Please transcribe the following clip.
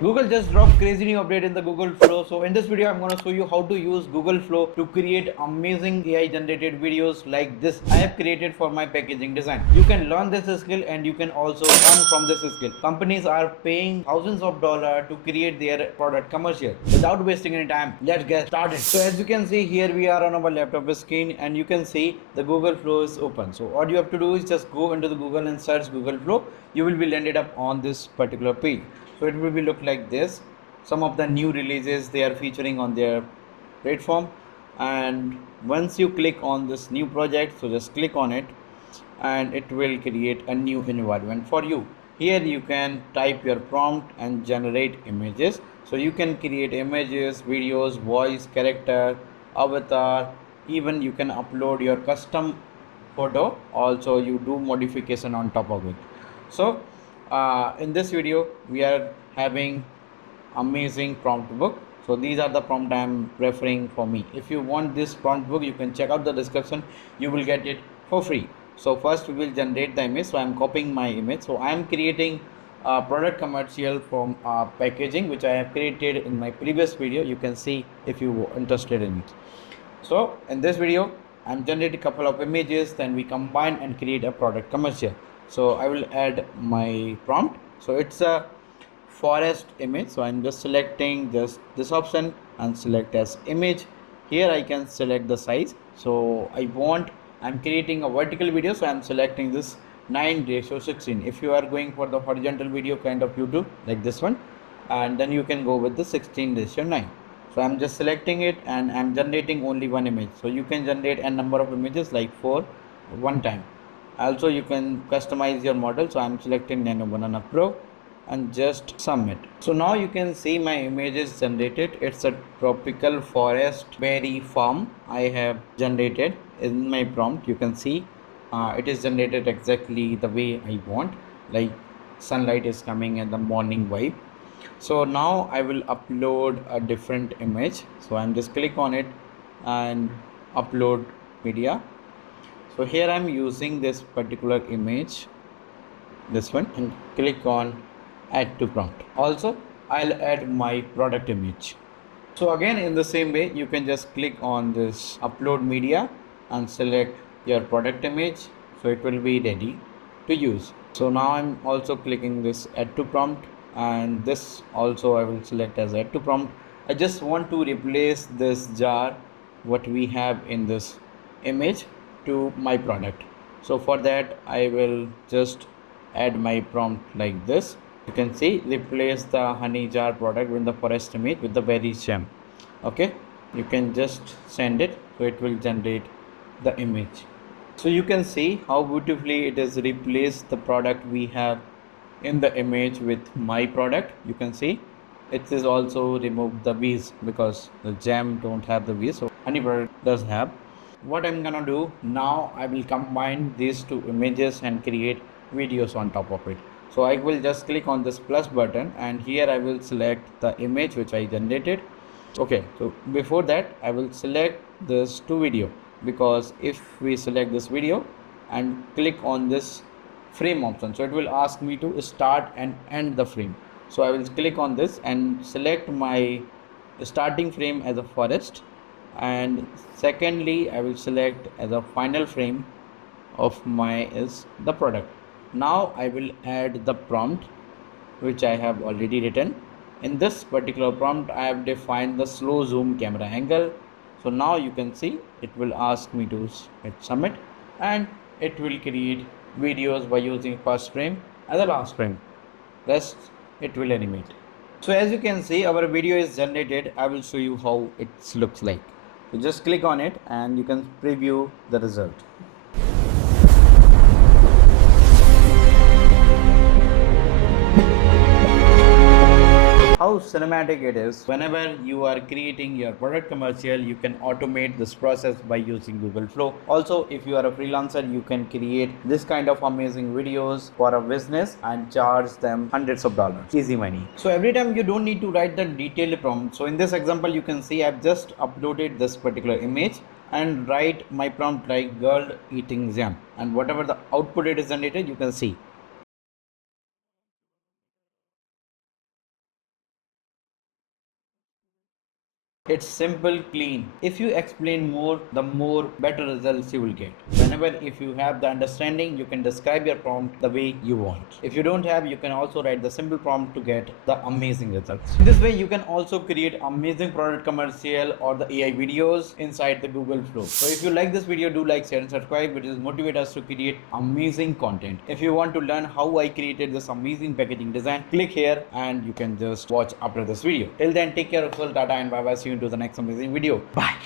Google just dropped crazy new update in the Google Flow. So in this video, I'm going to show you how to use Google Flow to create amazing AI generated videos like this I have created for my packaging design. You can learn this skill and you can also earn from this skill. Companies are paying thousands of dollars to create their product commercial. Without wasting any time, let's get started. So as you can see here, we are on our laptop screen and you can see the Google Flow is open. So all you have to do is just go into the Google and search Google Flow. You will be landed up on this particular page. So it will be look like this. Some of the new releases they are featuring on their platform, and once you click on this new project, so just click on it and it will create a new environment for you. Here you can type your prompt and generate images. So you can create images, videos, voice, character, avatar, even you can upload your custom photo. Also you do modification on top of it. So in this video we are having amazing prompt book. So these are the prompt I am referring for me. If you want this prompt book, you can check out the description, you will get it for free. So first we will generate the image. So I am copying my image. So I am creating a product commercial from packaging which I have created in my previous video. You can see if you are interested in it. So in this video I'm generating a couple of images, then we combine and create a product commercial. So I will add my prompt. So it's a forest image. So I'm just selecting just this option and select as image. Here I can select the size. So I'm creating a vertical video, so I'm selecting this 9:16. If you are going for the horizontal video kind of YouTube like this one, and then you can go with the 16:9. So I'm just selecting it and I'm generating only one image. So you can generate a number of images like 4 one time. Also you can customize your model. So I'm selecting Nano Banana Pro and just submit. So now you can see my image is generated. It's a tropical forest berry farm I have generated in my prompt. You can see it is generated exactly the way I want, like sunlight is coming and the morning vibe. So now I will upload a different image. So I'm just click on it and upload media. So here I'm using this particular image, this one, and click on add to prompt. Also I'll add my product image. So again in the same way you can just click on this upload media and select your product image. So it will be ready to use. So now I'm also clicking this add to prompt, and this also I will select as add to prompt. I just want to replace this jar what we have in this image to my product. So for that I will just add my prompt like this. You can see replace the honey jar product with the forest image with the berry gem. Okay, you can just send it, so it will generate the image. So you can see how beautifully it has replaced the product we have in the image with my product. You can see it is also removed the bees because the gem don't have the bees, so honey product does have. What I'm gonna do now, I will combine these two images and create videos on top of it. So I will just click on this plus button and here I will select the image which I generated. Okay, so before that I will select this to video, because if we select this video and click on this frame option, so it will ask me to start and end the frame. So I will click on this and select my starting frame as a forest, and secondly I will select as a final frame of my is the product. Now I will add the prompt which I have already written. In this particular prompt I have defined the slow zoom camera angle. So now you can see it will ask me to hit submit, and it will create videos by using first frame as the last frame. Rest it will animate. So as you can see our video is generated. I will show you how it looks like. So just click on it and you can preview the result. How cinematic it is. Whenever you are creating your product commercial, you can automate this process by using Google Flow. Also, if you are a freelancer, you can create this kind of amazing videos for a business and charge them hundreds of dollars. Easy money. So every time you don't need to write the detailed prompt. So in this example, you can see I've just uploaded this particular image and write my prompt like girl eating jam, and whatever the output it is generated, you can see It's simple, clean. If you explain more, the more better results you will get. Whenever if you have the understanding, you can describe your prompt the way you want. If you don't have, you can also write the simple prompt to get the amazing results. This way you can also create amazing product commercial or the AI videos inside the Google Flow. So if you like this video, do like, share and subscribe, which is motivate us to create amazing content. If you want to learn how I created this amazing packaging design, click here and you can just watch after this video. Till then, take care of yourself, tata and bye bye, see you into the next amazing video. Bye.